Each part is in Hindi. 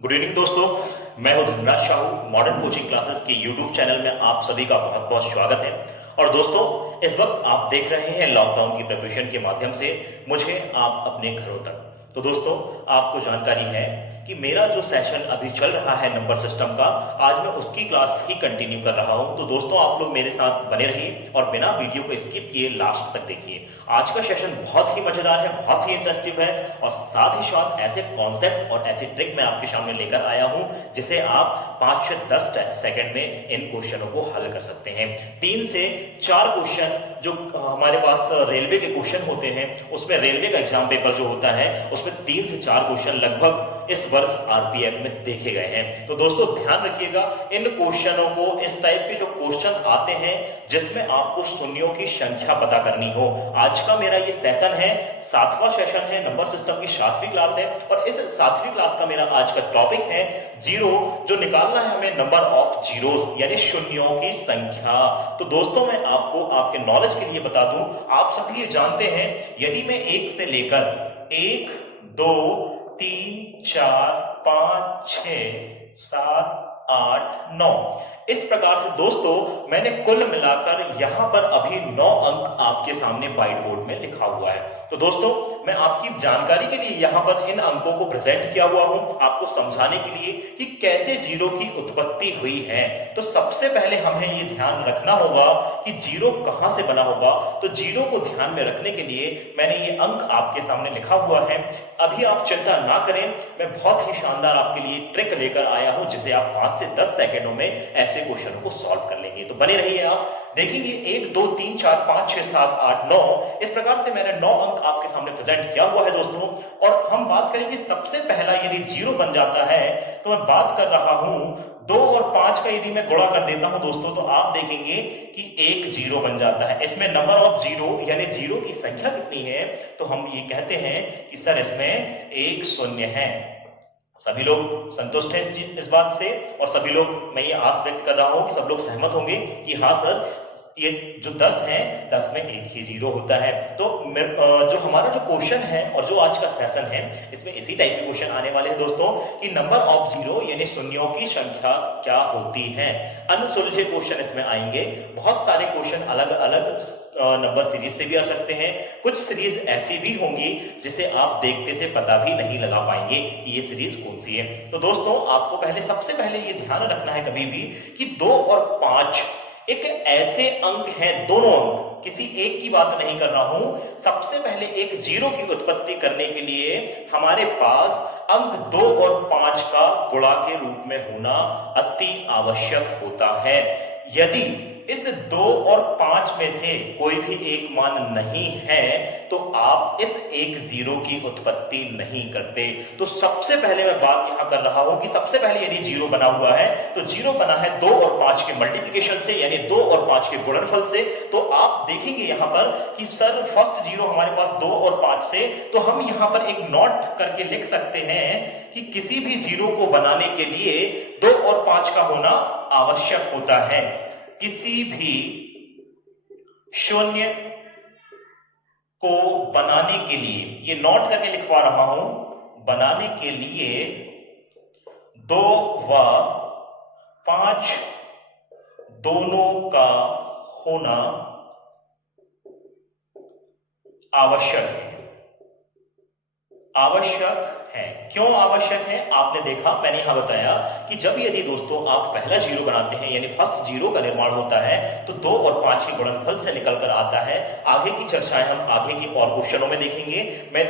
गुड इवनिंग दोस्तों। मैं हूं Dhanraj Sahu. Modern coaching classes के यूट्यूब चैनल में आप सभी का बहुत बहुत स्वागत है। और दोस्तों, इस वक्त आप देख रहे हैं लॉकडाउन की प्रिपरेशन के माध्यम से मुझे आप अपने घरों तक। तो दोस्तों, आपको जानकारी है कि मेरा जो सेशन अभी चल रहा है नंबर सिस्टम का, आज मैं उसकी क्लास ही कंटिन्यू कर रहा हूं। तो दोस्तों, आप लोग मेरे साथ बने रहिए और बिना वीडियो को स्किप किए लास्ट तक देखिए। आज का सेशन बहुत ही मजेदार है, बहुत ही इंटरेस्टिंग है और साथ ही साथ ऐसे कॉन्सेप्ट और ऐसी ट्रिक मैं आपके सामने लेकर आया हूं जिसे आप 5 से 10 सेकंड में इन क्वेश्चनों को हल कर सकते हैं। 3 से 4 क्वेश्चन जो हमारे पास रेलवे के क्वेश्चन होते हैं, उसमें रेलवे का एग्जाम पेपर जो होता है उसमें 3 से 4 क्वेश्चन लगभग इस वर्ष आरपीएफ में देखे गए हैं। तो दोस्तों, ध्यान रखिएगा, इन क्वेश्चनों को, इस टाइप के जो क्वेश्चन आते हैं जिसमें आपको शून्यों की संख्या पता करनी हो। आज का मेरा ये सेशन है, 7वां सेशन है, नंबर सिस्टम की 7वीं क्लास है और इस 7वीं क्लास का मेरा आज का टॉपिक है जीरो, जो निकालना है हमें नंबर ऑफ जीरोस यानी शून्यों की संख्या। तो दोस्तों, मैं आपको आपके नॉलेज के लिए बता दूं, आप सभी ये जानते हैं, यदि मैं 1 से लेकर 1 2 3 4 5 6 7 8 9 इस प्रकार से दोस्तों मैंने कुल मिलाकर यहां पर अभी 9 अंक आपके सामने व्हाइट बोर्ड में लिखा हुआ है। तो दोस्तों, मैं आपकी जानकारी के लिए यहां पर इन अंकों को प्रेजेंट किया हुआ हूं, आपको समझाने के लिए कि कैसे जीरो की उत्पत्ति हुई है। तो सबसे पहले हमें ये ध्यान रखना होगा कि जीरो कहां से बना होगा। तो जीरो को ध्यान में रखने के लिए मैंने ये अंक आपके सामने लिखा हुआ है। अभी आप चिंता ना करें, मैं बहुत ही शानदार आपके लिए ट्रिक लेकर आया हूं जिसे आप 5 से 10 सेकंडों में ऐसे क्वेश्चनों को सॉल्व कर लेंगे। तो बने रहिए, आप देखेंगे 1 2 3 4 5 6 7 8 9 इस प्रकार से मैंने 9 अंक आपके सामने प्रेजेंट किया हुआ है दोस्तों। और हम बात करेंगे, सबसे पहला यदि जीरो बन जाता है तो मैं बात कर रहा हूं 2 और 5 का यदि मैं गुणा कर देता हूं दोस्तों, तो आप देखेंगे कि 1 जीरो बन जाता है। इसमें नंबर ऑफ जीरो यानी जीरो की संख्या कितनी है, तो हम ये कहते हैं कि सर इसमें 1 शून्य है। सभी लोग संतुष्ट हैं इस बात से और सभी लोग, मैं ये आस व्यक्त कर रहा हूं कि सब लोग सहमत होंगे कि हाँ सर, ये जो 10 है, 10 में 1 ही जीरो होता है। तो जो हमारा जो क्वेश्चन है और जो आज का सेशन है, इसमें इसी टाइप के क्वेश्चन आने वाले हैं दोस्तों कि नंबर ऑफ जीरो यानी शून्यों की संख्या क्या होती है। अनसुलझे क्वेश्चन इसमें आएंगे। बहुत सारे क्वेश्चन अलग अलग नंबर सीरीज से भी आ सकते हैं। कुछ सीरीज ऐसी भी होंगी जिसे आप देखते से पता भी नहीं लगा पाएंगे कि ये सीरीज कौन सी है। तो दोस्तों, आपको सबसे पहले ये ध्यान रखना है कभी भी कि 2 और 5 एक ऐसे अंक हैं, दोनों अंक, किसी एक की बात नहीं कर रहा हूं। सबसे पहले एक जीरो की उत्पत्ति करने के लिए हमारे पास अंक 2 और 5 का गुणा के रूप में होना अति आवश्यक होता है। यदि इस 2 और 5 में से कोई भी एक मान नहीं है तो आप इस एक जीरो की उत्पत्ति नहीं करते। तो सबसे पहले मैं बात यहां कर रहा हूं कि सबसे पहले यदि जीरो बना हुआ है तो जीरो बना है 2 और 5 के मल्टीप्लिकेशन से यानी 2 और 5 के गुणनफल से। तो आप देखेंगे यहां पर कि सर फर्स्ट जीरो हमारे पास 2 और 5 से, तो हम यहां पर एक नोट करके लिख सकते हैं कि किसी भी जीरो को बनाने के लिए 2 और 5 का होना आवश्यक होता है। किसी भी शून्य को बनाने के लिए, ये नोट करके लिखवा रहा हूं, बनाने के लिए 2 व 5 दोनों का होना आवश्यक है। आवश्यक है। क्यों आवश्यक है? आपने देखा, मैंने यहां बताया कि जब यदि दोस्तों आप पहला जीरो बनाते हैं यानी फर्स्ट जीरो का निर्माण होता है तो 2 और 5 के गुणनफल से निकलकर आता है। आगे की चर्चाएं हम आगे की और क्वेश्चनों में देखेंगे।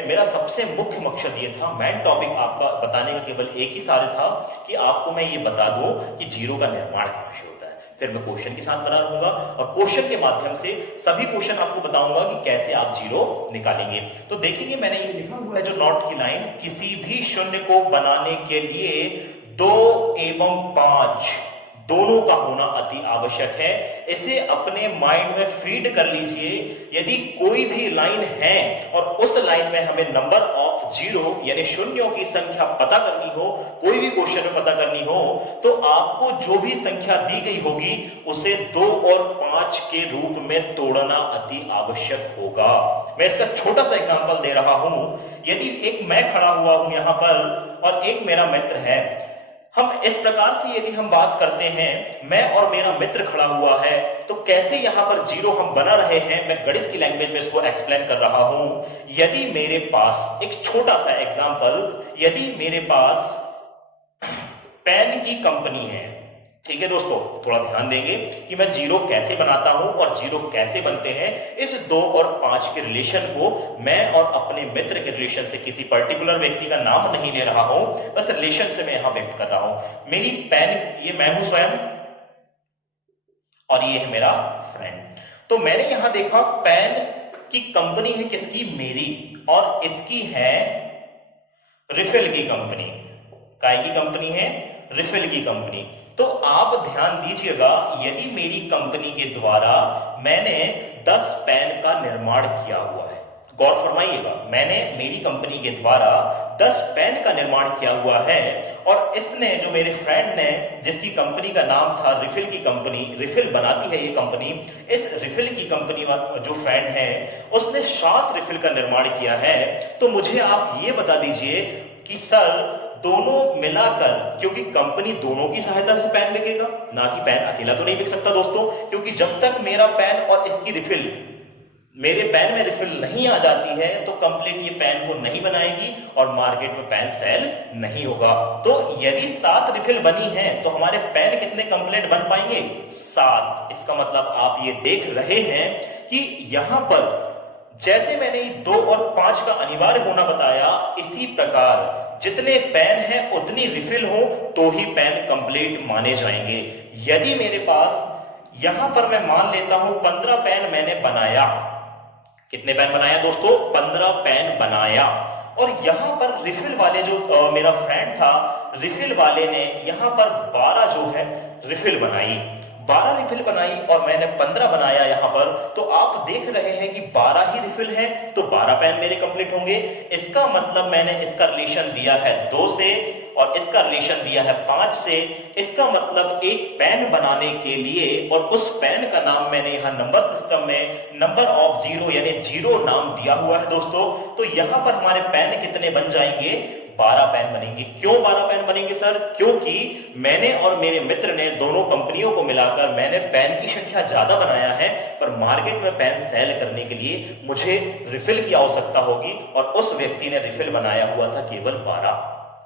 मेरा सबसे मुख्य मकसद ये था, मेन टॉपिक आपका बताने का केवल एक ही सारे था कि आपको मैं ये बता दूं कि जीरो का निर्माण कहां से होता है। फिर मैं क्वेश्चन के साथ बना रहूंगा और क्वेश्चन के माध्यम से सभी क्वेश्चन आपको बताऊंगा कि कैसे आप जीरो निकालेंगे। तो देखेंगे, मैंने ये लिखा हुआ है जो नोट की लाइन, किसी भी शून्य को बनाने के लिए 2 एवं 5 दोनों का होना अति आवश्यक है। इसे अपने माइंड में फीड कर लीजिए। यदि कोई भी लाइन है और उस लाइन में हमें नंबर ऑफ जीरो यानी शून्यों की संख्या पता करनी हो, कोई भी क्वेश्चन में पता करनी हो, तो आपको जो भी संख्या दी गई होगी उसे 2 और 5 के रूप में तोड़ना अति आवश्यक होगा। मैं इसका छोटा सा एग्जांपल दे रहा हूं। यदि एक मैं खड़ा हुआ हूं यहां पर और एक मेरा मित्र है, हम इस प्रकार से यदि हम बात करते हैं, मैं और मेरा मित्र खड़ा हुआ है, तो कैसे यहां पर जीरो हम बना रहे हैं, मैं गणित की लैंग्वेज में इसको एक्सप्लेन कर रहा हूं। यदि मेरे पास एक छोटा सा एग्जांपल, यदि मेरे पास पेन की कंपनी है, ठीक है दोस्तों, थोड़ा ध्यान देंगे कि मैं जीरो कैसे बनाता हूं और जीरो कैसे बनते हैं। इस 2 और 5 के रिलेशन को मैं और अपने मित्र के रिलेशन से, किसी पर्टिकुलर व्यक्ति का नाम नहीं ले रहा हूं, बस रिलेशन से मैं यहां व्यक्त कर रहा हूं। मेरी पेन, ये मैं हूं स्वयं और ये है मेरा फ्रेंड। तो मैंने यहां देखा पेन की कंपनी है किसकी, मेरी, और इसकी है रिफिल की कंपनी। काय की कंपनी है, रिफिल की कंपनी। तो आप ध्यान दीजिएगा, यदि मेरी कंपनी के द्वारा मैंने 10 पेन का निर्माण किया हुआ है, गौर फरमाइएगा, मैंने मेरी कंपनी के द्वारा 10 पेन का निर्माण किया हुआ है, और इसने, जो मेरे फ्रेंड ने, जिसकी कंपनी का नाम था रिफिल की कंपनी, रिफिल बनाती है ये कंपनी, इस रिफिल की कंपनी जो फ्रेंड है उसने 7 रिफिल का निर्माण किया है। तो मुझे आप ये बता दीजिए कि सर दोनों मिलाकर, क्योंकि कंपनी दोनों की सहायता से पेन बिकेगा, ना कि पेन अकेला तो नहीं बिक सकता दोस्तों, क्योंकि जब तक मेरा पेन और इसकी रिफिल, मेरे पेन में रिफिल नहीं आ जाती है तो कंप्लीट ये पेन को नहीं बनाएगी और मार्केट में पेन सेल नहीं होगा। तो यदि 7 रिफिल बनी है तो हमारे पेन कितने कंप्लीट बन पाएंगे, 7। इसका मतलब आप ये देख रहे हैं कि यहां पर जैसे मैंने 2 और 5 का अनिवार्य होना बताया, इसी प्रकार जितने पेन है उतनी रिफिल हो तो ही पेन कंप्लीट माने जाएंगे। यदि मेरे पास यहां पर मैं मान लेता हूं 15 पेन मैंने बनाया, कितने पेन बनाया दोस्तों, 15 पेन बनाया, और यहां पर रिफिल वाले जो मेरा फ्रेंड था, रिफिल वाले ने यहां पर 12 जो है रिफिल बनाई, 12 रिफिल बनाई और मैंने 15 बनाया यहां पर। तो आप देख रहे हैं कि 12 ही रिफिल है तो 12 पेन मेरे कंप्लीट होंगे। इसका मतलब मैंने इसका रिलेशन दिया है 2 से और इसका रिलेशन दिया है 5 से। इसका मतलब एक पेन बनाने के लिए, और उस पेन का नाम मैंने यहां नंबर सिस्टम में नंबर ऑफ जीरो यानी जीरो नाम दिया हुआ है दोस्तों। तो यहां पर हमारे पेन कितने बन जाएंगे, 12 पेन बनेंगे। क्यों 12 पेन बनेंगे सर, क्योंकि मैंने और मेरे मित्र ने दोनों कंपनियों को मिलाकर मैंने पेन की संख्या ज्यादा बनाया है, पर मार्केट में पेन सेल करने के लिए मुझे रिफिल की आवश्यकता होगी और उस व्यक्ति ने रिफिल बनाया हुआ था केवल 12।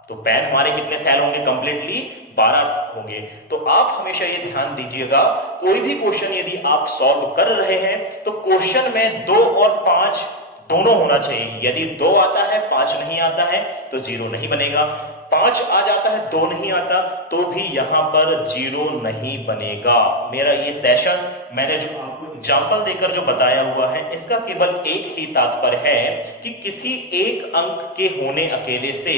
तो पेन हमारे कितने सेल होंगे, कंप्लीटली 12 होंगे। तो आप हमेशा ये ध्यान दीजिएगा, कोई भी क्वेश्चन यदि आप सॉल्व कर रहे हैं तो क्वेश्चन में 2 और 5 दोनों होना चाहिए। यदि 2 आता है 5 नहीं आता है तो जीरो नहीं बनेगा, 5 आ जाता है 2 नहीं आता तो भी यहां पर जीरो नहीं बनेगा। मेरा ये सेशन मैंने जो आपको एग्जांपल देकर जो बताया हुआ है, इसका केवल एक ही तात्पर्य है कि किसी एक अंक के होने अकेले से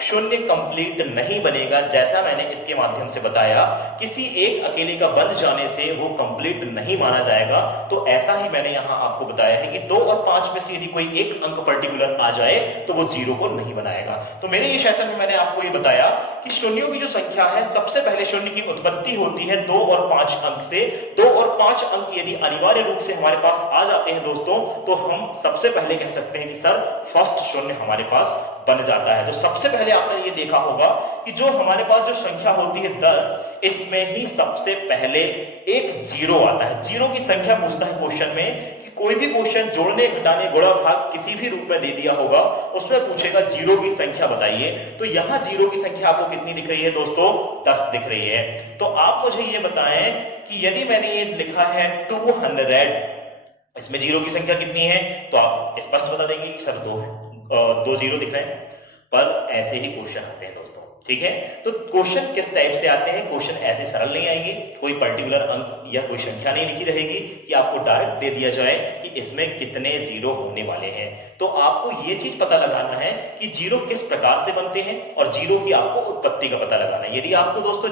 शून्य कंप्लीट नहीं बनेगा। जैसा मैंने इसके माध्यम से बताया, किसी एक अकेले का बन जाने से वो कंप्लीट नहीं माना जाएगा। तो ऐसा ही मैंने यहां आपको बताया है कि 2 और 5 में से यदि कोई एक अंक पर्टिकुलर आ जाए तो वो जीरो को नहीं बनाएगा। तो मेरे ये सेशन में मैंने आपको ये बताया कि शून्यों की जो संख्या है, सबसे पहले शून्य की उत्पत्ति होती है 2 और 5 अंक से। 2 और 5 अंक यदि अनिवार्य रूप से हमारे पास आ जाते हैं दोस्तों, तो हम सबसे पहले कह सकते हैं कि सर फर्स्ट शून्य हमारे पास बन जाता है। तो सबसे पहले आपने ये देखा होगा कि जो हमारे पास जो संख्या होती है 10, इसमें ही सबसे पहले एक जीरो आता है। जीरो की संख्या पूछता है क्वेश्चन में कि कोई भी क्वेश्चन जोड़ने, घटाने, गुणा, भाग किसी भी रूप में दे दिया होगा, उसमें पूछेगा जीरो की संख्या बताइए। तो यहां जीरो की संख्या आपको कितनी दिख रही है दोस्तों, 10 दिख रही है। तो आप मुझे ये बताएं कि यदि मैंने ये लिखा है 200, इसमें जीरो की संख्या कितनी है, तो आप स्पष्ट बता देंगे कि सर 2 है, 2 जीरो दिख रहे हैं। पर ऐसे ही क्वेश्चन आते हैं दोस्तों। ठीक है। तो क्वेश्चन किस टाइप से आते हैं, क्वेश्चन ऐसे सरल नहीं आएंगे, कोई पर्टिकुलर अंक या कोई संख्या नहीं लिखी रहेगी कि आपको डायरेक्ट दे दिया जाए कि इसमें कितने जीरो होने वाले हैं। तो आपको ये चीज पता लगाना है कि जीरो किस प्रकार से बनते हैं और जीरो की आपको उत्पत्ति का पता लगाना है। यदि आपको दोस्तों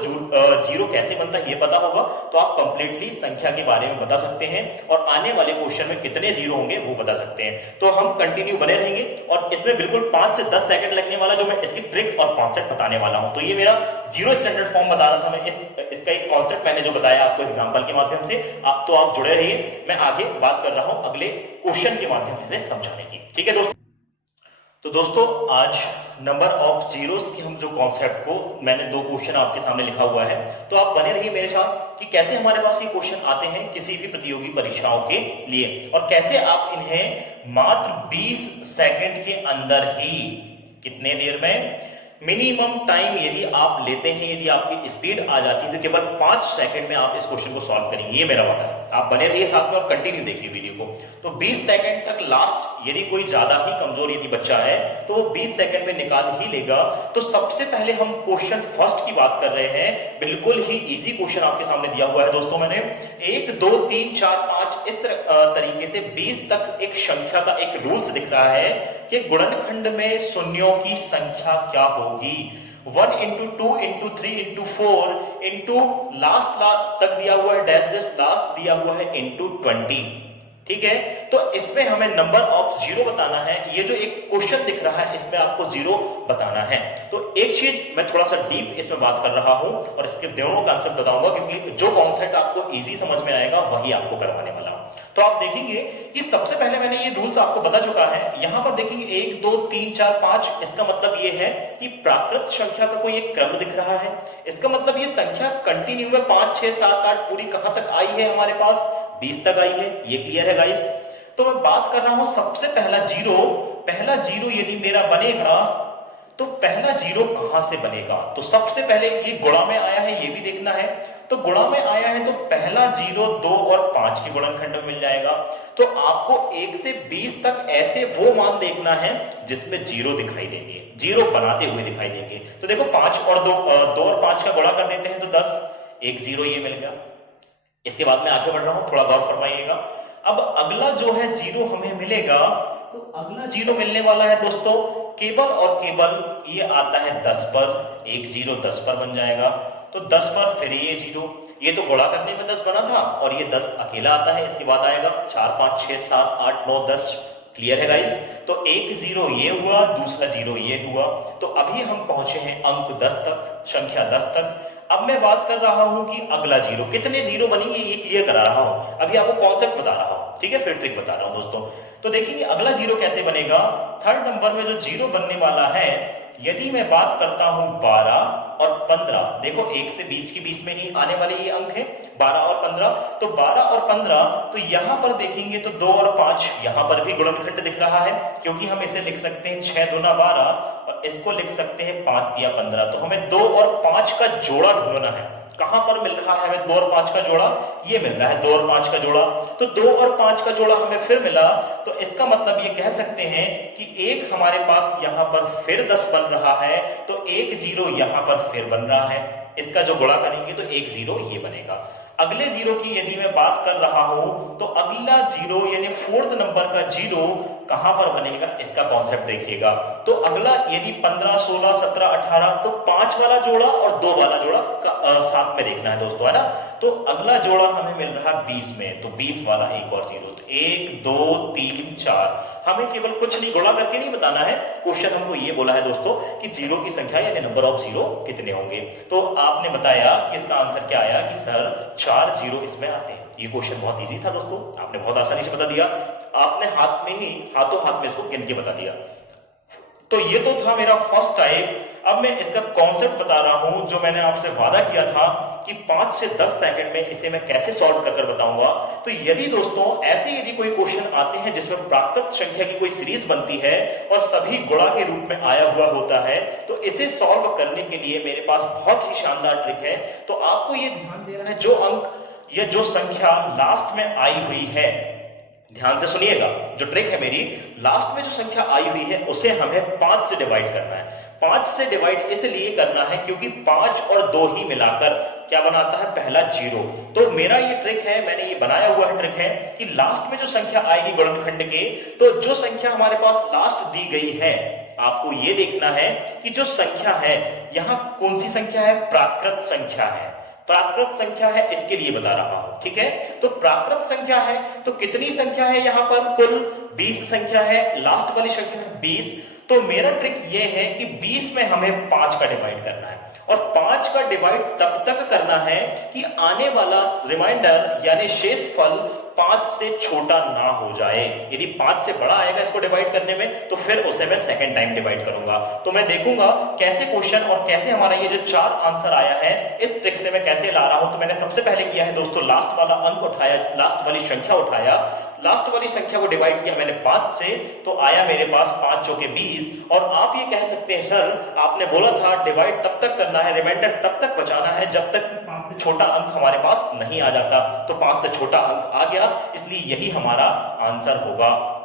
जीरो कैसे बनता है ये पता होगा तो आप कंप्लीटली संख्या के बारे में बता सकते हैं और आने वाले क्वेश्चन में कितने जीरो होंगे वो बता सकते हैं। तो हम कंटिन्यू बने रहेंगे और इसमें बिल्कुल 5 से 10 सेकंड लगने वाला जो मैं इसकी ट्रिक और कॉन्सेप्ट बताने वाला हूं। तो ये मेरा जीरो स्टैंडर्ड फॉर्म बता रहा था मैं, इसका एक कॉन्सेप्ट मैंने जो बताया आपको एग्जांपल के माध्यम से, आप तो आप जुड़े रहिए, मैं आगे बात कर रहा हूं अगले क्वेश्चन के माध्यम से समझाने की। ठीक है दोस्तों। तो दोस्तों आज नंबर ऑफ जीरोस के हम जो कॉन्सेप्ट को मैंने दो क्वेश्चन आपके सामने लिखा हुआ है, तो आप बने रहिए मेरे साथ कि कैसे हमारे पास ये क्वेश्चन आते हैं किसी भी प्रतियोगी परीक्षाओं के लिए और कैसे आप इन्हें मात्र 20 सेकंड के अंदर ही, कितने देर में, मिनिमम टाइम यदि आप लेते हैं, यदि आपकी स्पीड आ जाती है तो केवल 5 सेकंड में आप इस क्वेश्चन को सॉल्व करेंगे। ये मेरा वादा है। आप बने रहिए साथ में और कंटिन्यू देखिए वीडियो को। तो 20 सेकंड तक लास्ट, यदि कोई ज्यादा ही कमजोर यदि बच्चा है तो वो 20 सेकंड में निकाल ही लेगा। तो सबसे पहले हम क्वेश्चन फर्स्ट की बात कर रहे हैं। बिल्कुल ही इजी क्वेश्चन आपके सामने दिया हुआ है दोस्तों। मैंने 1 2 3 4 5 इस तरीके से 20 तक एक संख्या का एक रूल्स दिख रहा है कि गुणनखंड में शून्यों की संख्या क्या होगी। 1 into 2 into 3 into 4 into last तक दिया हुआ है, डैश डैश लास्ट दिया हुआ है into 20। ठीक है। तो इसमें हमें नंबर ऑफ जीरो बताना है। ये जो एक क्वेश्चन दिख रहा है इसमें आपको जीरो बताना है। तो एक चीज मैं थोड़ा सा डीप इसमें बात कर रहा हूं और इसके दोनों कॉन्सेप्ट बताऊंगा क्योंकि जो कॉन्सेप्ट आपको इजी समझ में आएगा वही आपको करवाने वाला हूं। तो आप देखेंगे कि सबसे पहले मैंने ये रूल्स आपको बता चुका है। यहां पर देखेंगे 1 2 3 4 5, इसका मतलब ये है कि प्राकृत संख्या का कोई एक क्रम दिख रहा है। इसका मतलब ये संख्या कंटिन्यू में 5 6 7 8 पूरी कहां तक आई है, हमारे पास 20 तक आई है। ये क्लियर है गाइस। तो मैं बात कर रहा हूं सबसे पहला जीरो यदि मेरा बनेगा तो पहला जीरो कहां से बनेगा। तो सबसे पहले ये गुणा में आया है, ये भी देखना है। तो गुणा में आया है तो पहला जीरो 2 और 5 के गुणनखंड में मिल जाएगा। तो आपको 1 से 20 तक ऐसे वो मान देखना है जिसमें जीरो दिखाई देंगे, जीरो बनाते हुए दिखाई देंगे। तो देखो 5 और 2 और 5 का गुणा कर देते हैं तो 10, एक जीरो ये मिल गया। इसके बाद मैं आगे बढ़ रहा हूं, थोड़ा गौर फरमाइएगा। अब अगला जो है जीरो हमें मिलेगा, तो अगला जीरो मिलने वाला है दोस्तों केवल और केवल ये आता है 10 पर। एक जीरो 10 पर बन जाएगा। तो 10 पर फिर ये जीरो, ये तो गुणा करने में 10 बना था और ये 10 अकेला आता है। इसके बाद आएगा 4 5 6 7 8 9 10। क्लियर है गाइस। तो एक जीरो ये हुआ, दूसरा जीरो ये हुआ। तो अभी हम पहुंचे हैं अंक 10 तक, संख्या 10 तक। अब मैं बात कर रहा हूं कि अगला जीरो, कितने जीरो बनेंगे ये क्लियर करा रहा हूं। अभी आपको कॉन्सेप्ट बता रहा हूं, ठीक है, फिर ट्रिक बता रहा हूं दोस्तों। तो देखिए अगला जीरो कैसे बनेगा। थर्ड नंबर में जो जीरो बनने वाला है, यदि मैं बात करता हूं 12 और 15, देखो 1 से 20 के बीच में ही आने वाले ये अंक है 12 और 15। तो 12 और 15, तो यहां पर देखेंगे तो 2 और 5, यहां पर भी गुणनखंड दिख रहा है क्योंकि हम इसे लिख सकते हैं 6 दूना 12 और इसको लिख सकते हैं 5 दिया 15। तो हमें 2 और 5 का जोड़ा ढूंढना है। कहां पर मिल रहा है हमें 2 और 5 का जोड़ा, ये मिल रहा है 2 और 5 का जोड़ा। तो 2 और 5 का जोड़ा हमें फिर मिला। तो इसका मतलब ये कह सकते हैं कि एक हमारे पास यहां पर फिर 10 बन रहा है, तो एक जीरो यहां पर फिर बन रहा है। इसका जो गुणा करेंगे तो एक जीरो ये बनेगा। अगले जीरो की यदि मैं बात कर रहा हूं तो अगला जीरो यानी फोर्थ नंबर का जीरो कहां पर बनेगा, इसका कॉन्सेप्ट देखिएगा। तो अगला यदि 15 16 17 18, तो 5 वाला जोड़ा और 2 वाला जोड़ा साथ में देखना है दोस्तों, है ना। तो अगला जोड़ा हमें मिल रहा है 20 में, तो 20 वाला एक और जीरो। तो 1 2 3 4, हमें केवल कुछ नहीं गुणा करके नहीं बताना है। क्वेश्चन हमको ये बोला है दोस्तों कि जीरो की संख्या यानी नंबर ऑफ जीरो कितने होंगे। तो आपने बताया कि इसका आंसर क्या आया कि सर 4 जीरो इसमें आते हैं। ये क्वेश्चन बहुत इजी था दोस्तों, आपने बहुत आसानी से बता दिया। आपने हाथ में ही, हाथों हाथ में इसको गिन के बता दिया। तो ये तो था मेरा फर्स्ट टाइप। अब मैं इसका कॉन्सेप्ट बता रहा हूं जो मैंने आपसे वादा किया था कि 5 से 10 सेकंड में इसे मैं कैसे सॉल्व कर बताऊंगा। तो यदि दोस्तों ऐसे यदि कोई क्वेश्चन आते हैं जिसमें प्राकृत संख्या की कोई सीरीज बनती है और सभी गुणा के रूप में आया हुआ होता है, तो इसे सॉल्व करने के लिए मेरे पास बहुत ही शानदार ट्रिक है। तो आपको ये ध्यान देना है, जो अंक या जो संख्या लास्ट में आई हुई है, ध्यान से सुनिएगा, जो ट्रिक है मेरी, लास्ट में जो संख्या आई हुई है उसे हमें 5 से डिवाइड करना है। 5 से डिवाइड इसलिए करना है क्योंकि 5 और 2 ही मिलाकर क्या बनाता है, पहला 0। तो मेरा ये ट्रिक है, मैंने ये बनाया हुआ है ट्रिक है कि लास्ट में जो संख्या आएगी गुणनखंड के, तो जो संख्या हमारे पास लास्ट दी गई है, आपको ये देखना है कि जो संख्या है यहां कौन सी संख्या है, प्राकृत संख्या है। प्राकृत संख्या है, इसके लिए बता रहा हूं, ठीक है। तो प्राकृत संख्या है तो कितनी संख्या है यहां पर, कुल 20 संख्या है, लास्ट वाली संख्या 20। तो मेरा ट्रिक ये है कि 20 में हमें 5 का डिवाइड करना है, और 5 का डिवाइड तब तक करना है कि आने वाला रिमाइंडर यानी शेषफल 5 से छोटा ना हो जाए। यदि 5 से बड़ा आएगा इसको डिवाइड करने में, तो फिर उसे मैं सेकंड टाइम डिवाइड करूंगा। तो मैं देखूंगा कैसे क्वेश्चन और कैसे हमारा ये जो 4 आंसर आया है, इस ट्रिक से मैं कैसे ला रहा हूं। तो मैंने सबसे पहले किया है दोस्तों, लास्ट वाला अंक उठाया, लास्ट वाली संख्या उठाया, लास्ट वाली संख्या को डिवाइड किया मैंने 5 से, तो आया मेरे पास 5 चौके 20। और आप ये कह सकते हैं सर आपने बोला था डिवाइड तब तक करना है, रिमाइंडर तब तक बचाना है जब तक 5 से छोटा अंक हमारे पास नहीं आ जाता। तो 5 से छोटा अंक आ गया, इसलिए यही हमारा आंसर होगा।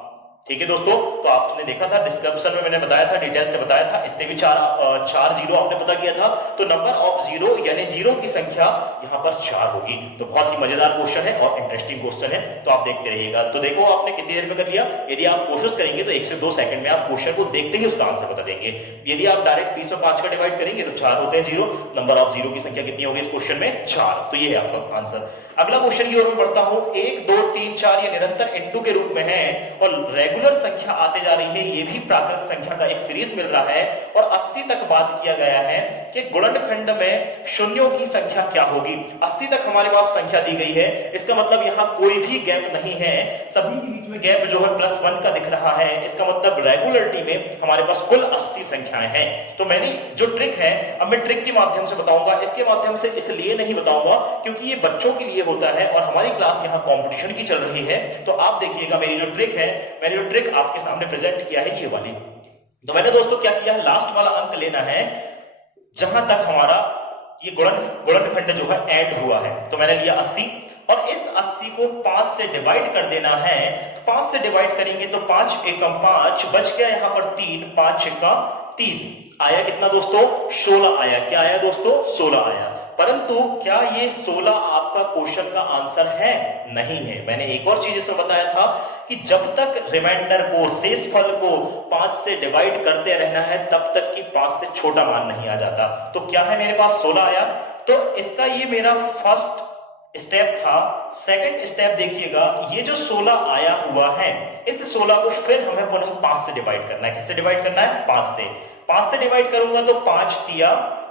ठीक है दोस्तों, तो आपने देखा था डिस्क्रिप्शन में मैंने बताया था, डिटेल से बताया था, इससे भी 4 जीरो आपने पता किया था। तो नंबर ऑफ जीरो यानी जीरो की संख्या यहाँ पर 4 होगी। तो बहुत ही मजेदार क्वेश्चन है और इंटरेस्टिंग क्वेश्चन है, तो आप देखते रहिएगा। तो देखो आपने कितनी देर में कर लिया, यदि आप कोशिश करेंगे तो 1 से 2 सेकंड में आप क्वेश्चन को देखते ही उसका आंसर बता देंगे। यदि आप डायरेक्ट 20 में 5 का डिवाइड करेंगे तो 4 होते हैं जीरो। नंबर ऑफ जीरो की संख्या कितनी होगी इस क्वेश्चन में, 4। तो ये है आपका आंसर। अगला क्वेश्चन की ओर मैं बढ़ता हूं। 1 2 3 4 ये निरंतर इनटू के रूप में है और रेगुलर संख्या आते जा रही है, ये भी प्राकृत संख्या का एक सीरीज मिल रहा है। और 80 तक बात किया गया है कि गुणनखंड में शून्यों की संख्या क्या होगी। 80 तक हमारे पास संख्या दी गई है, इसका मतलब यहाँ कोई भी गैप नहीं है, सभी के बीच में गैप जो है +1 का दिख रहा है। इसका मतलब रेगुलरिटी में हमारे पास कुल 80 संख्याएं हैं। तो मैंने जो ट्रिक है, अब मैं ट्रिक के माध्यम से बताऊंगा, इसके माध्यम से इसलिए नहीं बताऊंगा क्योंकि ये बच्चों के लिए होता है और हमारी क्लास यहाँ कंपटीशन की चल रही है। तो आप देखिएगा मेरी जो ट्रिक है, मैंने जो ट्रिक आपके सामने प्रेजेंट किया है ये वाली। तो मैंने दोस्तों क्या किया है, लास्ट वाला अंक लेना है जहां तक हमारा ये गुणनखंड जो है एंड हुआ है। तो मैंने लिया 80 और इस 80 को 5 से डिवाइड कर देना है। तो 5 से डिवाइड करेंगे तो 5 एकम 5 बच गया यहाँ पर 3, 5 एकम 30 आया कितना दोस्तों, 16 आया। क्या आया दोस्तों, 16 आया। परंतु क्या ये 16 आपका क्वेश्चन का आंसर है, नहीं है। मैंने एक और चीज इसमें बताया था कि जब तक रिमाइंडर को, शेषफल को 5 से डिवाइड करते रहना है तब तक कि 5 से छोटा मान नहीं आ जाता। तो क्या है मेरे पास 16 आया, तो इसका ये मेरा फर्स्ट स्टेप था। सेकंड स्टेप देखिएगा, ये जो 16 आया हुआ है, इस 16 को फिर हमें पुनः 5 से डिवाइड करना है। किससे डिवाइड करना है, 5 से। 5 से डिवाइड करूंगा तो 5 तिया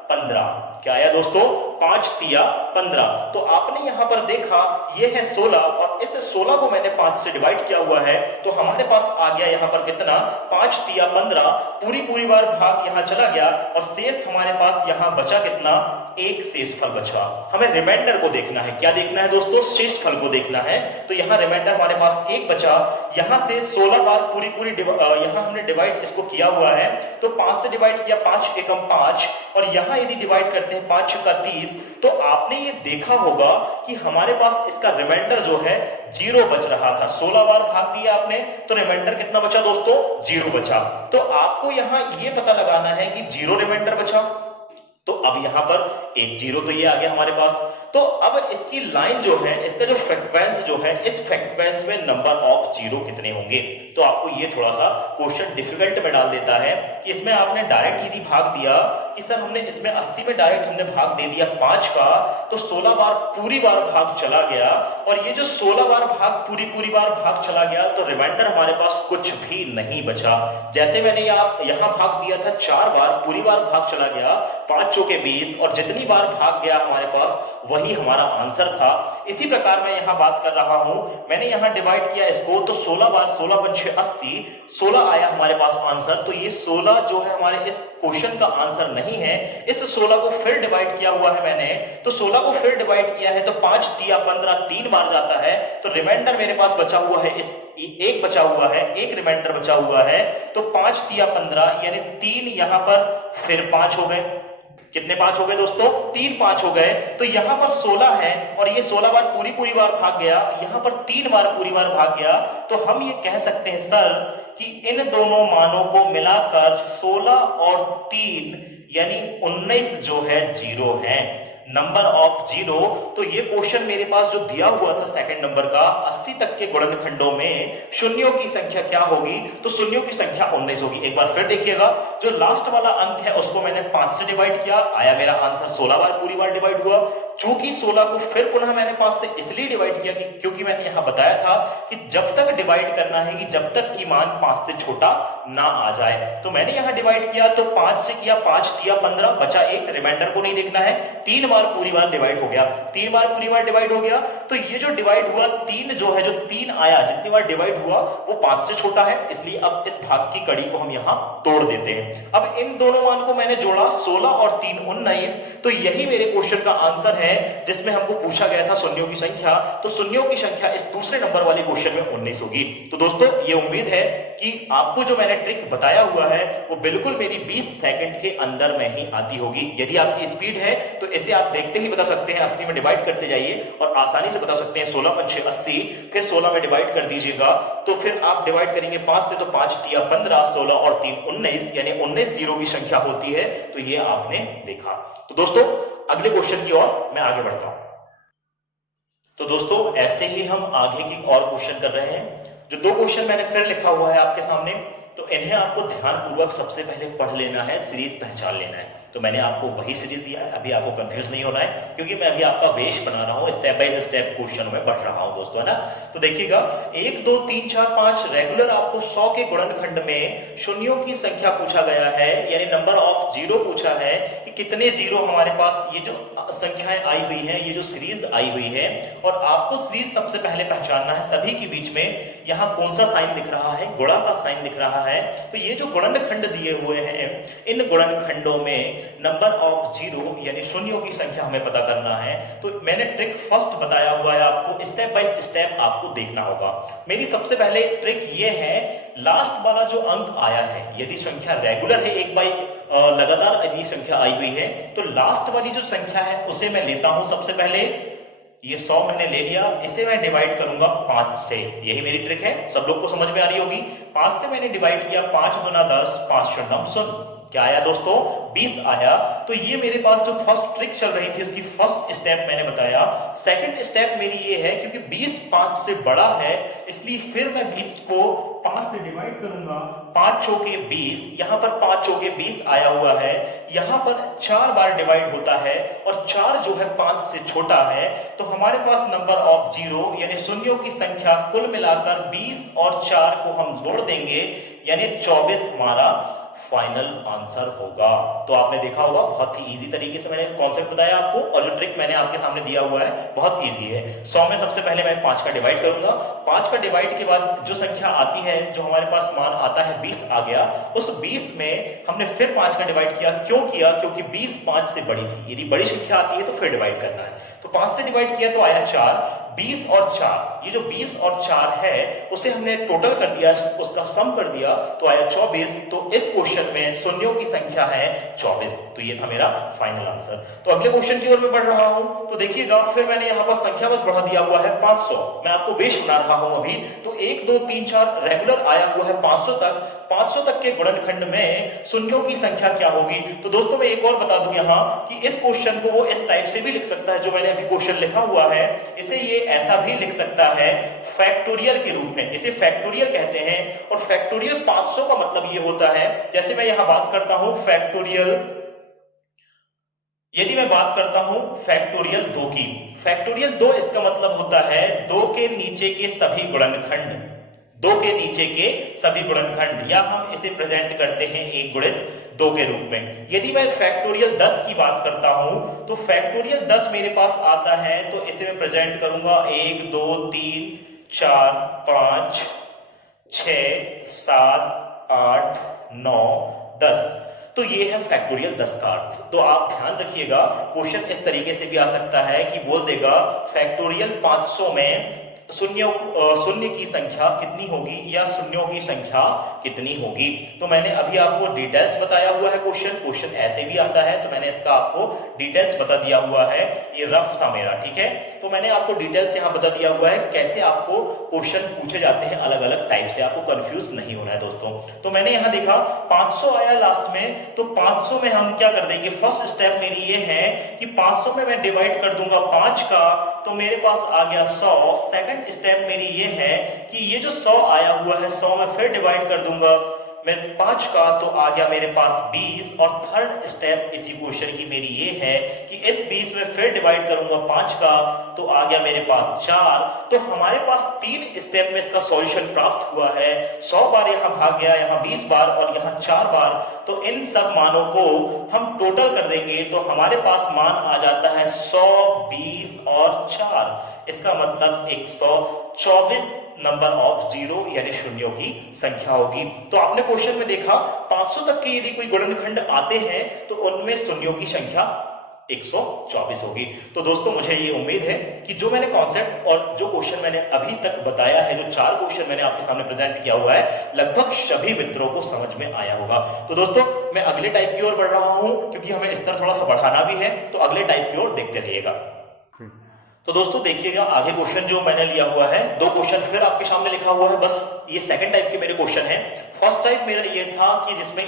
15। क्या आया दोस्तों, 5 तिया 15। तो आपने यहां पर देखा ये है 16 और इस 16 को मैंने 5 से डिवाइड किया हुआ है। तो हमारे पास आ गया यहां पर कितना, 5 तिया 15। पूरी बार भाग यहां चला गया और शेष हमारे पास यहां बचा कितना, एक शेषफल बचा। हमें रिमाइंडर को देखना है, क्या देखना है दोस्तों, शेषफल को देखना है। तो यहां रिमाइंडर हमारे पास एक बचा। यहां से 16 बार पूरी यहां हमने डिवाइड इसको किया हुआ है। तो 5 से डिवाइड किया, 5 एकम 5, और यहां यदि डिवाइड करते हैं 5 का 30, तो आपने ये देखा होगा कि हमारे पास इसका रिमाइंडर जो है 0 बच रहा था। 16 बार भाग दिया आपने तो रिमाइंडर कितना बचा दोस्तों, 0 बचा। तो आपको यहां ये पता लगाना है कि 0 रिमाइंडर बचा। तो अब यहां पर एक 0 तो ये आ गया हमारे पास। तो अब इसकी लाइन जो है, इसका जो फ्रीक्वेंस जो है, इस फ्रीक्वेंस में नंबर ऑफ 0 कितने होंगे। तो आपको ये थोड़ा सा क्वेश्चन डिफिकल्ट में डाल देता है कि इसमें आपने डायरेक्ट यदि भाग दिया कि सर हमने इसमें 80 में डायरेक्ट हमने भाग दे दिया 5 का, तो 16 बार पूरी बार भाग चला गया। और ये जो 16 बार भाग पूरी बार भाग चला गया तो रिमाइंडर हमारे पास कुछ भी नहीं बचा। जैसे मैंने यहां भाग दिया था 4 बार, पूरी बार भाग चला गया, 5 चौके 20, और जितनी बार भाग गया हमारे पास वही हमारा आंसर था। इसी प्रकार मैं यहां बात कर रहा हूं, मैंने यहां डिवाइड किया इसको, तो 16 बार 16 पंचे 80, 16 आया हमारे पास आंसर। तो ये 16 जो है हमारे इस क्वेश्चन का आंसर नहीं है। इस 16 को फिर डिवाइड किया हुआ है मैंने, तो 16 को फिर डिवाइड किया है तो 5 तिया 15 3 बार जाता है। तो रिमाइंडर मेरे पास बचा हुआ है, इस एक बचा हुआ है, एक रिमाइंडर बचा हुआ है। तो 5 तिया 15 यानी 3 यहां पर फिर 5 हो गए, कितने 5 हो गए दोस्तों? 3 5 हो गए। तो यहां पर 16 है और ये 16 बार पूरी बार भाग गया, यहां पर 3 बार पूरी बार भाग गया। तो हम ये कह सकते हैं सर कि इन दोनों मानों को मिलाकर 16 और 3 यानी 19 जो है 0 है, नंबर ऑफ 0। तो ये क्वेश्चन मेरे पास जो दिया हुआ था सेकंड नंबर का, 80 तक के गुणनखंडों में शून्यों की संख्या क्या होगी? तो शून्यों की संख्या 19 होगी। एक बार फिर देखिएगा, जो लास्ट वाला अंक है उसको मैंने 5 से डिवाइड किया, आया मेरा आंसर 16 बार पूरी बार डिवाइड हुआ। चूंकि 16 को फिर पुनः मैंने 5 से इसलिए डिवाइड किया कि क्योंकि मैंने यहां बताया था कि जब तक डिवाइड करना है कि जब तक की मान 5 से छोटा ना आ जाए। तो मैंने यहां डिवाइड किया, तो 5 से किया, 5 दिया 15, बचा 1, रिमाइंडर को नहीं देखना है। 3 बार पूरी बार डिवाइड हो गया, 3 बार पूरी बार डिवाइड हो गया। तो ये जो डिवाइड हुआ 3 जो है, जो 3 आया, जितनी बार डिवाइड हुआ वो 5 से छोटा है, इसलिए अब इस भाग की कड़ी को हम यहां तोड़ देते हैं। अब इन दोनों मान को मैंने जोड़ा, 16 और 3 19। तो यही मेरे क्वेश्चन का आंसर है जिसमें हमको पूछा गया था शून्यों की संख्या। तो शून्यों की संख्या इस दूसरे नंबर वाले क्वेश्चन में 19 होगी। तो दोस्तों ये उम्मीद है कि आपको जो मैंने ट्रिक बताया हुआ है वो बिल्कुल मेरी 20 सेकंड के अंदर में ही आती होगी। यदि आपकी स्पीड है तो इसे आप देखते ही बता सकते हैं, 80 में डिवाइड करते जाइए और आसानी से बता सकते हैं। 16 5 6 80, फिर 16 में डिवाइड कर दीजिएगा, तो फिर आप डिवाइड करेंगे 5 से, तो 5 दिया 15, 16 और 3 19, यानी 19 जीरो की संख्या होती है। तो ये आपने देखा। तो दोस्तों अगले क्वेश्चन की ओर मैं आगे बढ़ता हूं। तो दोस्तों ऐसे ही हम आगे की और क्वेश्चन कर रहे हैं। जो 2 क्वेश्चन मैंने फिर लिखा हुआ है आपके सामने, तो इन्हें आपको ध्यानपूर्वक सबसे पहले पढ़ लेना है, सीरीज पहचान लेना है। तो मैंने आपको वही सीरीज दिया है, अभी आपको कंफ्यूज नहीं होना है, क्योंकि मैं अभी आपका बेस बना रहा हूं, स्टेप बाय स्टेप क्वेश्चन में बढ़ रहा हूं दोस्तों, है ना। तो देखिएगा, 1 2 3 4 5 रेगुलर आपको 100 के गुणनखंड में शून्यों की संख्या पूछा गया है, यानी नंबर ऑफ 0 पूछा है कि कितने 0 हमारे पास ये जो संख्याएं आई हुई है, ये जो सीरीज आई हुई है। और आपको सीरीज सबसे पहले पहचानना है, सभी के बीच में यहां कौन सा साइन दिख रहा है? गुणा का साइन दिख रहा है। तो ये जो गुणनखंड दिए हुए हैं, इन गुणनखंडों में नंबर ऑफ 0 यानी शून्यों की संख्या हमें पता करना है। तो मैंने ट्रिक फर्स्ट बताया हुआ है आपको, स्टेप बाय स्टेप आपको देखना होगा। मेरी सबसे पहले ट्रिक ये है, लास्ट वाला जो अंक आया है, यदि संख्या रेगुलर है, एक बाई लगातार यदि संख्या आई हुई है, तो लास्ट वाली जो संख्या है उसे मैं लेता हूं सबसे पहले। ये 100 मैंने ले लिया, इसे मैं डिवाइड करूंगा 5 से। यही मेरी ट्रिक है, सब लोग को समझ में आ रही होगी। 5 से मैंने डिवाइड किया, 5 गुना 10, 5 शून्य शून्य, क्या आया दोस्तों? 20 आया। तो ये मेरे पास जो फर्स्ट ट्रिक चल रही थी उसकी फर्स्ट स्टेप मैंने बताया। सेकंड स्टेप मेरी ये है, क्योंकि 20 5 से बड़ा है, इसलिए फिर मैं 20 को 5 से डिवाइड करूंगा। 5 चौके 20, यहां पर 5 चौके 20 आया हुआ है, यहां पर 4 बार डिवाइड होता है और 4 जो है 5 से छोटा है। तो हमारे पास नंबर ऑफ 0 यानी शून्यों की संख्या कुल मिलाकर 20 और 4 को हम जोड़ देंगे, यानी 24 हमारा फाइनल आंसर होगा। तो आपने देखा होगा, बहुत ही इजी तरीके से मैंने कॉन्सेप्ट बताया आपको, और जो ट्रिक मैंने आपके सामने दिया हुआ है बहुत इजी है। 100 में सबसे पहले मैं 5 का डिवाइड करूंगा, 5 का डिवाइड के बाद जो संख्या आती है, जो हमारे पास मान आता है 20 आ गया, उस 20 में हमने फिर 5 का डिवाइड किया। क्यों किया? क्योंकि 20 5 से बड़ी थी, यदि बड़ी संख्या आती है तो फिर डिवाइड करना है। तो 5 से डिवाइड किया तो आया 4। 20 और 4, ये जो 20 और 4 है उसे हमने टोटल कर दिया, उसका सम कर दिया, तो आया 24। तो इस क्वेश्चन में शून्यों की संख्या है 24। तो ये था मेरा फाइनल आंसर। तो अगले क्वेश्चन की ओर मैं बढ़ रहा हूं। तो देखिएगा, फिर मैंने यहां पर संख्या बस बढ़ा दिया हुआ है 500। मैं आपको बेस बना रहा हूं अभी। तो 1 2 3 4 रेगुलर आया हुआ है 500 तक। 500 तक के गुणनखंड में शून्यों की संख्या क्या होगी? तो दोस्तों मैं एक और बता दूं यहां कि इस क्वेश्चन को वो इस टाइप से भी लिख सकता है, जो मैंने अभी क्वेश्चन लिखा हुआ है, इसे ये ऐसा भी लिख सकता है फैक्टोरियल के रूप में। इसे फैक्टोरियल कहते हैं। और फैक्टोरियल 500 का मतलब ये होता है, जैसे मैं यहां बात करता हूं फैक्टोरियल, यदि मैं बात करता हूं फैक्टोरियल 2 की, फैक्टोरियल 2 इसका मतलब होता है 2 के नीचे के सभी गुणनखंड, 2 के नीचे के सभी गुणनखंड, या हम इसे प्रेजेंट करते हैं 1 गुणित 2 के रूप में। यदि मैं फैक्टोरियल 10 की बात करता हूं, तो फैक्टोरियल 10 मेरे पास आता है, तो इसे मैं प्रेजेंट करूंगा 1 2 3 4 5 6 7 8 9 10। तो ये है फैक्टोरियल 10 का अर्थ। तो आप ध्यान रखिएगा, क्वेश्चन इस तरीके से भी आ सकता है कि बोल देगा फैक्टोरियल 500 में शून्य की संख्या कितनी होगी या शून्यों की संख्या कितनी होगी। तो मैंने अभी आपको डिटेल्स बताया हुआ है, क्वेश्चन ऐसे भी आता है, तो मैंने इसका आपको डिटेल्स बता दिया हुआ है। ये रफ था मेरा, ठीक है। तो मैंने आपको डिटेल्स यहाँ बता दिया हुआ है कैसे आपको क्वेश्चन पूछे जाते हैं अलग अलग टाइप से, आपको कंफ्यूज नहीं होना है दोस्तों। तो मैंने यहाँ देखा 500 आया लास्ट में, तो 500 में हम क्या कर देंगे, फर्स्ट स्टेप मेरी ये है कि 500 में मैं डिवाइड कर दूंगा 5 का, तो मेरे पास आ गया 100। सेकंड स्टेप मेरी ये है कि ये जो 100 आया हुआ है 100 में फिर डिवाइड कर दूंगा मैं 5 का, तो आ गया मेरे पास 20। और थर्ड स्टेप इसी क्वेश्चन की मेरी ये है कि इस 20 में फिर डिवाइड करूंगा 5 का, तो आ गया मेरे पास 4। तो हमारे पास 3 स्टेप में इसका सॉल्यूशन प्राप्त हुआ है। 100 बार यहाँ भाग गया, यहाँ 20 बार और यहाँ 4 बार। तो इन सब मानों को हम टोटल कर देंगे तो हमारे पास मान आ जाता है 100, 20 और 4। इसका मतलब 124 नंबर ऑफ जीरो यानी शून्यों की संख्या होगी। तो आपने क्वेश्चन में देखा 500 तक के यदि कोई गुणनखंड आते हैं तो उनमें शून्यों की संख्या 124 होगी। तो दोस्तों मुझे ये उम्मीद है कि जो मैंने कॉन्सेप्ट और जो क्वेश्चन मैंने अभी तक बताया है, जो 4 क्वेश्चन मैंने आपके सामने प्रेजेंट किया हुआ है, लगभग सभी मित्रों को समझ में आया होगा। तो दोस्तों मैं अगले टाइप की ओर बढ़ रहा हूं क्योंकि हमें स्तर थोड़ा सा बढ़ाना भी है, तो अगले टाइप की ओर देखते रहिएगा। तो दोस्तों देखिएगा आगे क्वेश्चन जो मैंने लिया हुआ है, 2 क्वेश्चन फिर आपके सामने लिखा हुआ है, बस ये सेकंड टाइप के मेरे क्वेश्चन है। फर्स्ट टाइप मेरा ये था कि जिसमें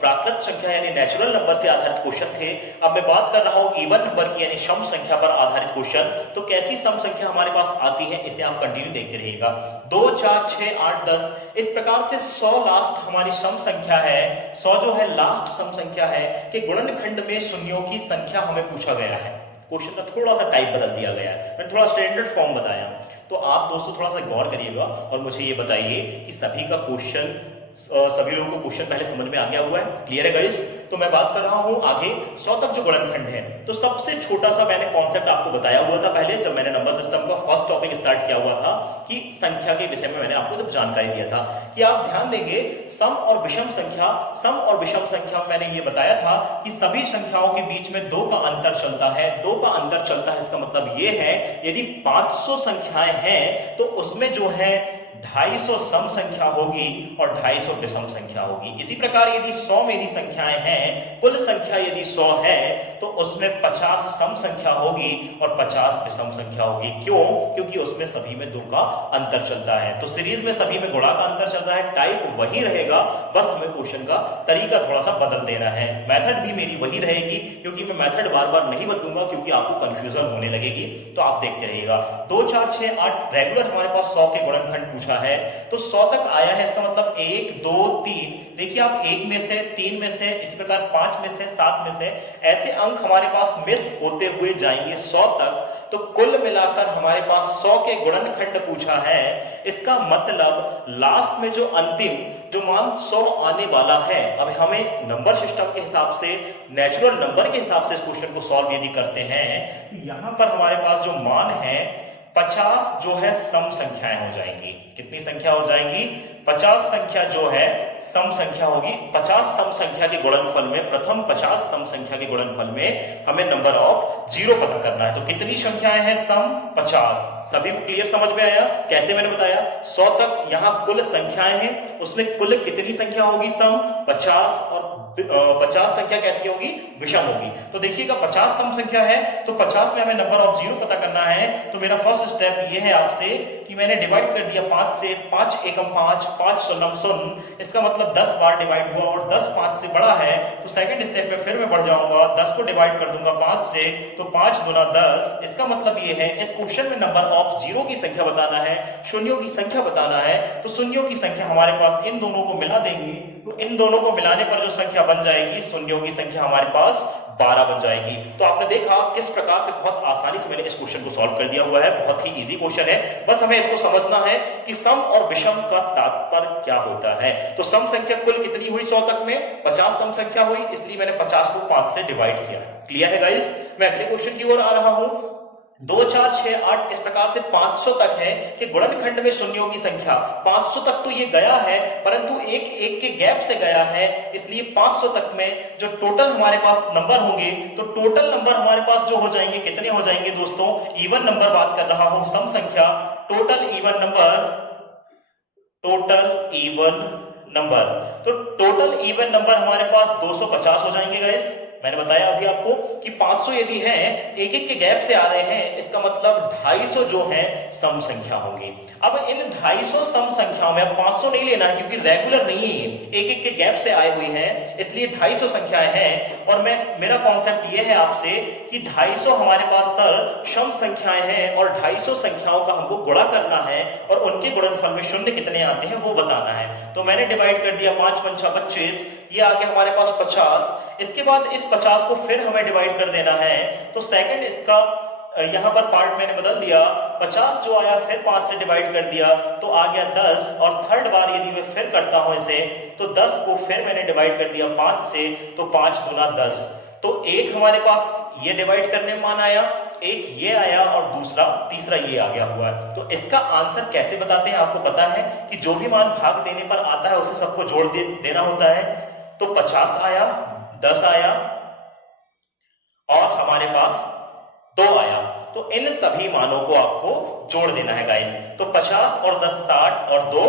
प्राकृत संख्या यानी नेचुरल नंबर से आधारित क्वेश्चन थे। अब मैं बात कर रहा हूं इवन नंबर की यानी सम संख्या पर आधारित क्वेश्चन। तो कैसी सम संख्या हमारे पास आती है, इसे आप कंटिन्यू देखते रहिएगा। 2, 4, 6, 8, 10 इस प्रकार से 100 लास्ट हमारी सम संख्या है। 100 जो है लास्ट सम संख्या है कि गुणनखंड में शून्यों की संख्या हमें पूछा गया है। क्वेश्चन का थोड़ा सा टाइप बदल दिया गया है, मैंने थोड़ा स्टैंडर्ड फॉर्म बताया। तो आप दोस्तों थोड़ा सा गौर करिएगा और मुझे ये बताइए कि सभी लोगों को क्वेश्चन पहले समझ में आ गया हुआ है, क्लियर है गाइस। तो मैं बात कर रहा हूं आगे 100 तक जो गुणनखंड है। तो सबसे छोटा सा मैंने कॉन्सेप्ट आपको बताया हुआ था पहले जब मैंने नंबर सिस्टम का फर्स्ट टॉपिक स्टार्ट किया हुआ था, कि संख्या के विषय में मैंने आपको जब जानकारी दिया था कि आप ध्यान देंगे सम और विषम संख्या में मैंने ये बताया था कि सभी संख्याओं के बीच में 2 का अंतर चलता है। 2 का अंतर चलता है इसका मतलब ये है यदि 500 संख्याएं हैं तो उसमें जो है 250 सम संख्या होगी और 250 विषम संख्या होगी। इसी प्रकार यदि 100 मेरी संख्याएं हैं, कुल संख्या यदि 100 है तो उसमें 50 सम संख्या होगी और 50 विषम संख्या होगी। क्यों? क्योंकि उसमें सभी में 2 का अंतर चलता है। तो सीरीज में सभी में गुणा का अंतर चल रहा है, टाइप वही रहेगा, बस हमें क्वेश्चन का तरीका थोड़ा सा बदल देना है। मेथड भी मेरी वही रहेगी क्योंकि मैं मेथड बार बार नहीं बदलूंगा क्योंकि आपको कंफ्यूजन होने लगेगी। तो आप देखते रहिएगा। 2, 4, 6, 8 रेगुलर हमारे पास 100 के गुणनखंड पूछा है, तो 100 तक आया है। इसका मतलब 1, 2, 3 देखिए आप 1 में से, 3 में से, इसी प्रकार 5 में से, 7 में से ऐसे अंक हमारे पास मिस होते हुए जाएंगे 100 तक। तो कुल मिलाकर हमारे पास 100 के गुणनखंड पूछा है। इसका मतलब लास्ट में जो अंतिम जो मान 100 आने वाला है, अब हमें नंबर सिस्टम के हिसाब से, नेचुरल नंबर के हिसाब से इस क्वेश्चन को सॉल्व यदि करते हैं तो यहां पर हमारे पास जो मान है 50 जो है सम संख्याएं हो जाएंगी। कितनी संख्या हो जाएंगी? 50 संख्या जो है सम संख्या होगी। 50 सम संख्या के गुणनफल में, प्रथम 50 सम संख्या के गुणनफल में हमें नंबर ऑफ जीरो पता करना है। तो कितनी संख्याएं हैं सम? 50। सभी को क्लियर समझ में आया? कैसे मैंने बताया 100 तक यहां कुल संख्याएं हैं, उसमें कुल कितनी संख्या होगी सम? 50। और 50 संख्या कैसी होगी? विषम होगी। तो देखिएगा 50 सम संख्या है तो 50 में हमें नंबर ऑफ जीरो पता करना है। तो मेरा फर्स्ट स्टेप ये है आपसे कि मैंने डिवाइड कर दिया 5 से। 5 एकम 5, 5 शून्यम शून्य, इसका मतलब 10 बार डिवाइड हुआ और 10 5 से बड़ा है। तो सेकंड स्टेप में फिर मैं बढ़ जाऊंगा, 10 को डिवाइड कर दूंगा 5 से, तो 5 गुना 10। इसका मतलब ये है इस क्वेश्चन में नंबर ऑफ जीरो की संख्या बताना है, शून्यों की संख्या बताना है। तो शून्यों की संख्या हमारे पास इन दोनों को मिला देंगे, तो इन दोनों को मिलाने पर जो संख्या बन जाएगी शून्यों की संख्या हमारे पास 12 बन जाएगी। तो आपने देखा किस प्रकार से बहुत आसानी से मैंने इस क्वेश्चन को सॉल्व कर दिया हुआ है। बहुत ही इजी क्वेश्चन है, बस हमें इसको समझना है कि सम और विषम का तात्पर्य क्या होता है। तो सम संख्या कुल कितनी हुई 100 तक में? 50 सम संख्या हुई, इसलिए मैंने 50 को 5 से डिवाइड किया। क्लियर है गाइस? मैं अगले क्वेश्चन की ओर आ रहा हूं। 2 4 6 8 इस प्रकार से 500 तक है कि गुणनखंड में शून्यों की संख्या 500 तक तो ये गया है, परंतु एक एक के गैप से गया है, इसलिए 500 तक में जो टोटल हमारे पास नंबर होंगे, तो टोटल नंबर हमारे पास जो हो जाएंगे कितने हो जाएंगे दोस्तों, इवन नंबर बात कर रहा हूं, सम संख्या, total even number, total even number, तो टोटल इवन नंबर हमारे पास 250 हो जाएंगे गाइस। मैंने बताया अभी आपको कि 500 यदि है, एक एक के गैप से आ रहे हैं, इसका मतलब 250 जो है सम संख्या होंगी। अब इन 250 सम संख्याओं में अब 500 नहीं लेना है क्योंकि रेगुलर नहीं है, एक एक के गैप से आए हुए हैं, इसलिए 250 संख्याएं हैं। और मेरा कॉन्सेप्ट ये है आपसे कि 250 हमारे पास सर सम संख्याएं हैं और 250 संख्याओं का हमको गुणा करना है और उनके गुणनफल में शून्य कितने आते हैं वो बताना है। तो मैंने डिवाइड कर दिया 5 पंचा 25, ये आ गया हमारे पास 50। इसके बाद इस 50 को फिर हमें डिवाइड कर देना है, तो सेकंड इसका यहां पर पार्ट मैंने बदल दिया, 50 जो आया फिर 5 से डिवाइड कर दिया तो आ गया 10, और थर्ड बार यदि मैं फिर करता हूं इसे तो 10 को फिर मैंने डिवाइड कर दिया 5 से, तो 5 गुना 10, तो एक हमारे पास ये डिवाइड करने में मान आया, एक ये आया और तीसरा ये आ गया हुआ है। तो इसका आंसर कैसे बताते हैं आपको पता है कि जो भी मान भाग देने पर आता है उसे सबको जोड़ देना होता है। तो 50 आया, 10 आया और हमारे पास 2 आया, तो इन सभी मानों को आपको जोड़ देना है गाइस। तो 50 और 10 60 और 2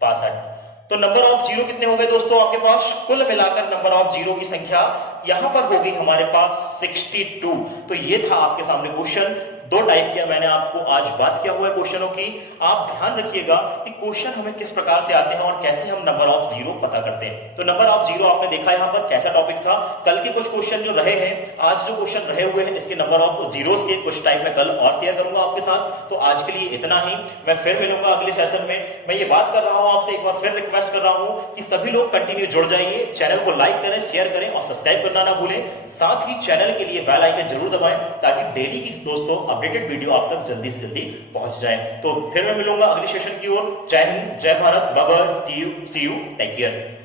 62, तो नंबर ऑफ जीरो कितने हो गए दोस्तों आपके पास, कुल मिलाकर नंबर ऑफ जीरो की संख्या यहां पर होगी हमारे पास 62। तो ये था आपके सामने क्वेश्चन। 2 टाइप किया मैंने आपको आज बात किया हुआ है क्वेश्चनों की। आप ध्यान रखिएगा कि क्वेश्चन हमें किस प्रकार से आते हैं और कैसे हम नंबर ऑफ जीरो पता करते हैं। तो नंबर ऑफ जीरो आपने देखा यहाँ पर कैसा टॉपिक था। कल के कुछ क्वेश्चन जो रहे हैं, आज जो क्वेश्चन रहे हुए हैं, इसके नंबर ऑफ जीरोस के कुछ टाइप में कल और शेयर करूंगा आपके साथ। तो आज के लिए इतना ही, मैं फिर मिलूंगा अगले सेशन में। मैं ये बात कर रहा हूं आपसे, एक बार फिर रिक्वेस्ट कर रहा हूं कि सभी लोग कंटिन्यू जुड़ जाइए, चैनल को लाइक करें, शेयर करें और सब्सक्राइब करना ना भूलें। साथ ही चैनल के लिए बेल आइकन जरूर दबाएं ताकि डेली की दोस्तों अपडेटेड वीडियो आप तक जल्दी से जल्दी पहुंच जाए। तो फिर मैं मिलूंगा अगले सेशन की ओर। जय हिंद, जय Bharat, bye bye, see you, take care.